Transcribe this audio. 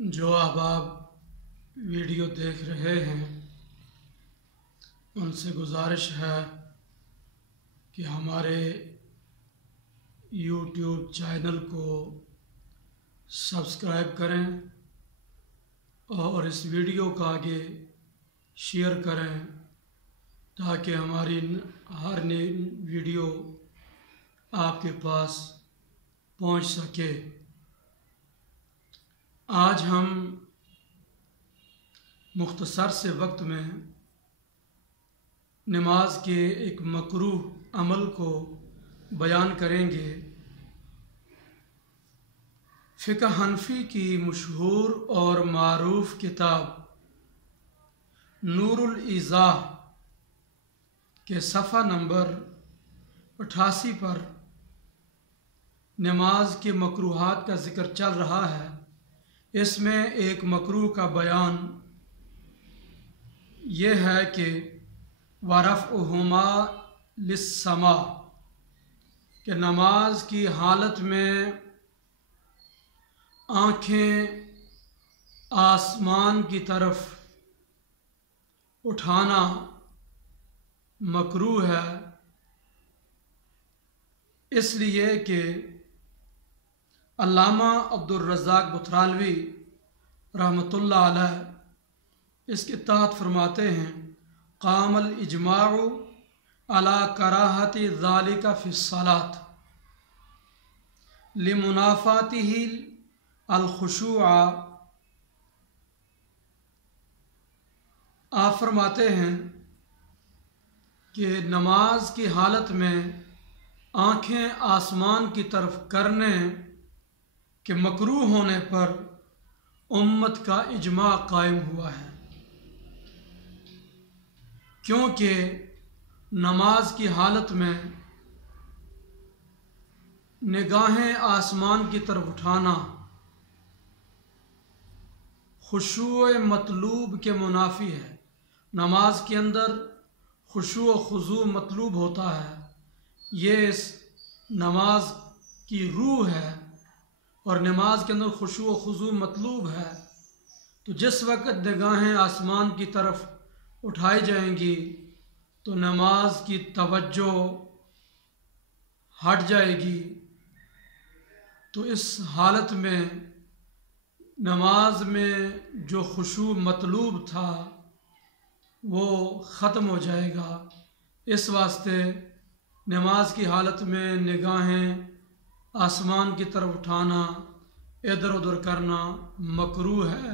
जो अहबाब वीडियो देख रहे हैं उनसे गुजारिश है कि हमारे YouTube चैनल को सब्सक्राइब करें और इस वीडियो को आगे शेयर करें ताकि हमारी हर नई वीडियो आपके पास पहुंच सके। आज हम मुख्तसर से वक्त में नमाज के एक मकरूह अमल को बयान करेंगे। फ़िक़्ह हनफ़ी की मशहूर और मारूफ किताब नूरुल इज़ाह के सफ़ा नंबर 88 पर नमाज के मकरूहात का ज़िक्र चल रहा है। इसमें एक मकरूह का बयान ये है कि वरफ़उहुमा लिस्समा कि नमाज की हालत में आँखें आसमान की तरफ उठाना मकरूह है, इसलिए कि अल्लामा अब्दुर रज़्ज़ाक़ बुथरालवी रहमतुल्लाह अलैह इसके तहत फरमाते हैं, क़ामल इजमाउ अला कराहति ज़ालिका फ़ी सलात लिमुनाफ़ातिही अल खुशूआ। आप फरमाते हैं कि नमाज की हालत में आँखें आसमान की तरफ करने के मकरूह होने पर उम्मत का इजमा कायम हुआ है, क्योंकि नमाज की हालत में निगाहें आसमान की तरफ उठाना खुशू मतलूब के मुनाफी है। नमाज के अंदर खुशू व खुजू मतलूब होता है, ये इस नमाज की रूह है और नमाज के अंदर खुशू व खुजू मतलूब है। तो जिस वक़्त निगाहें आसमान की तरफ उठाई जाएंगी तो नमाज की तवज्जो हट जाएगी। तो इस हालत में नमाज में जो खुशू मतलूब था वो ख़त्म हो जाएगा। इस वास्ते नमाज की हालत में निगाहें आसमान की तरफ उठाना, इधर उधर करना मकरूह है।